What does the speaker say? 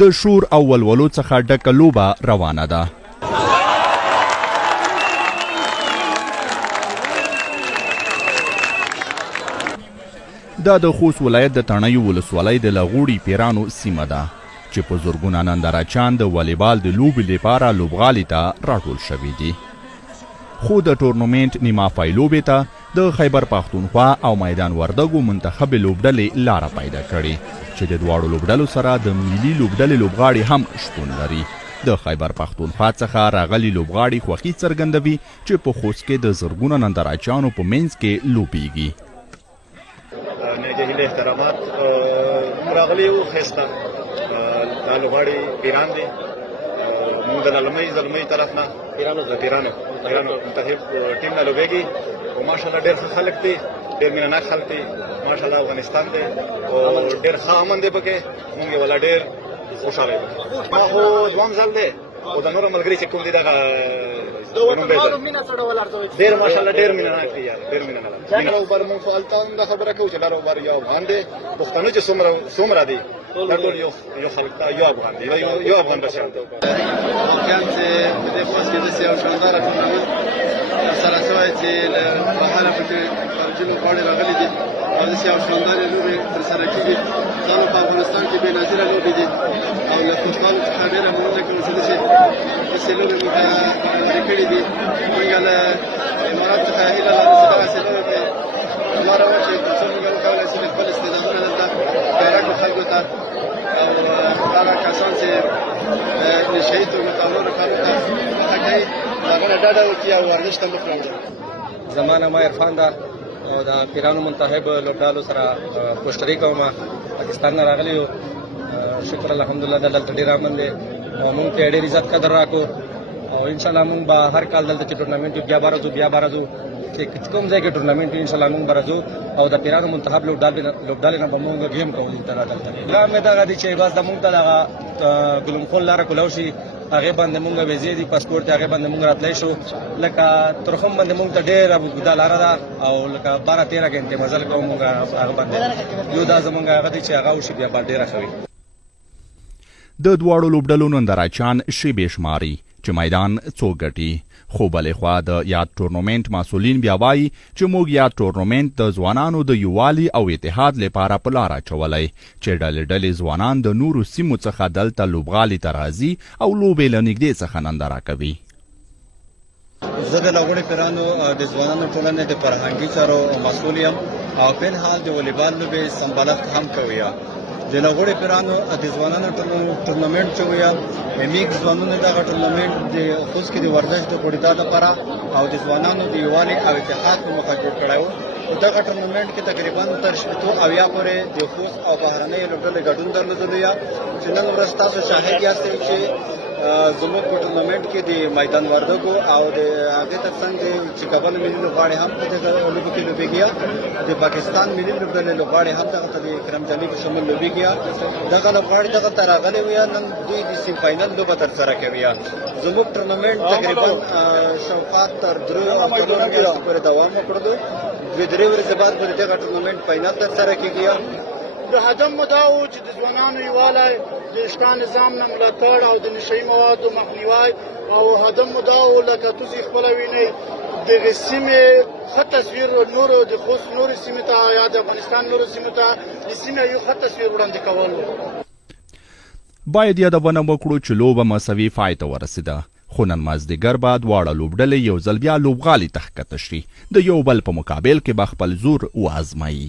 د شور او ولولو څخه ډکه لوبه روانه ده. دا د خوست ولایت د تڼیو ولسوالۍ د لغوړي پیرانو سیمه ده چې په زرګونه نندارچیان د والیبال د لوبې لپاره لوبغالي ته راټول شوي دي. خو د ټورنمنټ نیمه پای لوبې ته د خیبر پښتونخوا او میدان وردګو منتخبې لوبډلې لاره پیدا کړې چې د دواړو لوبډلو سره د ملي لوبډلې لوبغاړي هم شتون لري. د خیبر پښتونخوا څخه راغلي لوبغاړي خوښي څرګندوي چې په خوست کې د زرګونه نندارچیانو په منځ کې لوبیږي. نجهیل احترامات راغلی و خسته دا لوبغاړي پیران دي موږ د زلمۍ طرف نه پیرانو منتخب ټیم نه لوبېږي او ماشاءالله ډېر ښه خلک دي ډېر مینهناک خلک دي ماشاءالله افغانستان دی او ډېر ښه امن دی پکې موږ یې والا ډېر خوشحاله یو. ما خو دوام ځل دی او د نورو ملګري چې کوم دي دغه ډېر ماشاءالله ډېر مینهناک دي یار ډېر مینهناک لر موږ خو هلته هم دا خبره کوو چې لر او بر یو افغان دی پښتانه چې څومره دي دا ټول یو خلک ته یو افغان دی یو افغان بچیان دي. واقعا چې په دې خوست کې داسې یو شانداره ټورنمنټ ترسره شوی چې له بهره پکې خارجي لوبغاړي راغلي دي او داسې یو شاندارې لوبې ترسره کېږي. دا نو په افغانستان کې بېنظیره لوبې دي او له خوستوالو څخه ډېره مننه کوم چې داسې لوبې موږ ته کړي دي. موږ له امارات څخه هیله لرو چې دغسې لوبې همواره وشي تر څو موږ وکولی شو چې خپل استعدادونه دلته ښکاره کړو خلکو ته او هغه کسان چې نشه یي توکو ته نورو کارونو ته مخه کوي د هغه نه ډډه وکړي او ورزش ته مخ راوړي. زما نوم عرفان ده او د پیرانو منتخب لوبډالو سره کوسټاریکا وم پاکستان نه راغلی یو. شکر الحمدلله دلته ډېر امن دی او موږ ته ډېر عزت قدر راکړو او انشاءالله موږ به هر کال دلته چې ټورنمنټ بیا به راځو چې کوم ځای کې ټورنمنټ وي انشاءالله موږ به راځو او د پیرانو منتخب لوبډالې نه به موږ ګیم کوو دلته دلته. پلان مې دغه دی چې بس د موږ ته دغه ګلمخول لاره کولاو شي هغې باندې موږ ویزې دي پاسپورټ دی هغې باندې موږ راتلی شو لکه ترخم باندې موږ ته ډېره اوږده لاره ده او لکه 12-13 ګنټې مزل کوو موږ هغه باندې یو دا زموږ هغه دی چې هغه وشي بیا به ډېره ښه وي. د دواړو لوبډلو نندارچیان شیبې شماري چې میدان څو ګټي. خو بلې خوا د یاد ټورنمنټ مسؤلین بیا وایي چې موږ یاد ټورنمنټ د ځوانانو د یووالي او اتحاد لپاره په لاره اچولی چې ډلې ځوانان د نورو سیمو څخه دلته لوبغالي ته راځي او لوبې له نږدې څخه ننداره کوي. زه د لغوړي پیرانو د ځوانانو ټولنې د فرهنګي چارو مسؤل یم او په حال د والیبال لوبې سمبالښت هم کوي. د لغوړي پیرانو د ځوانانو ټورنمنټ چې ویا میک ځوانانو دغه ټورنمنټ د خوست کې د ورزش د غوړېدا لپاره او د ځوانانو د یووالي او اتحاد په موخه جوړ کړی و. دغه ټورنمنټ کې تقریبا تر 70 پورې د خوست او بهرنۍ لوبډلې ګډون درلودلی چې نن ورځ تاسو شاهد یاستئ چې زموږ په ټورنمنټ کې د میدان وردګو او د هغې تر څنګ چې کابل ملي لوبغاړي هم په دغه لوبو کې لوبېږي. د پاکستان ملي لوبډلې لوبغاړي هم دغه ته د کرم جالي په شمول لوبېږي. دغه لوبغاړي دغه ته راغلي وي نن دوی د سیم فاینل لوبه ترسره کوي. زموږ ټورنمنټ تقریبا شاوخوا تر 3 میاشتې پورې دوام وکړلو. 2-3 ورځې بعد به دغه ټورنمنټ فاینل ترسره کېږي. د هدف مو دا و چې د ځوانانو یووالی د اشغال نظام نه ملاتړ او د نشه یي موادو مخنیوی او هدف مو دا و لکه تاسې خپله وینئ دغې سیمې ښه تصویر نورو د خوست نورو سیمې ته یا د افغانستان نورو سیمو ته د سیمې یو ښه تصویر وړاندې کول و. باید یادونه وکړو چې لوبه مساوي پای ته ورسېده خو نن مازدیګر به دواړه لوبډلې یو ځل بیا لوبغالي ته ښکته شي د یو بل په مقابل کې به خپل زور وازمایي.